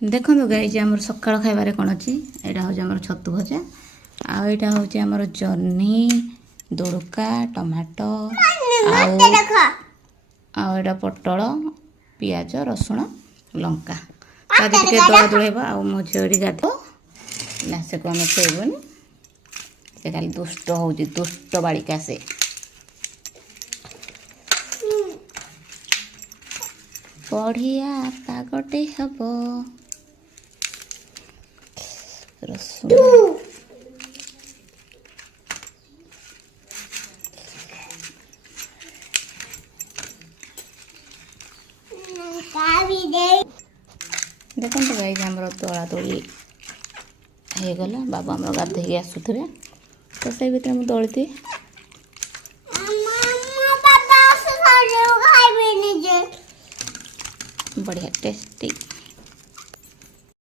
देखो गाइज आम सकाल खाइबार कौन अच्छी यहाँ हूँ आम छतु भजा आईटा हूँ आम जह्नी दोड़का टमाटो आईटा पटल पियाज रसुण लंका टे दला दुलेब मो झील गाध ना से कौन खेबनी से खाली दुष्ट हूँ दुष्ट बालिका से बढ़िया पागटे हम रसुण देखो गाइज आम तोड़ा तोड़ी होगला बाबा आम गाधे आसुवे तो से भीतर मुझे दौड़ी थी बढ़िया टेस्टी।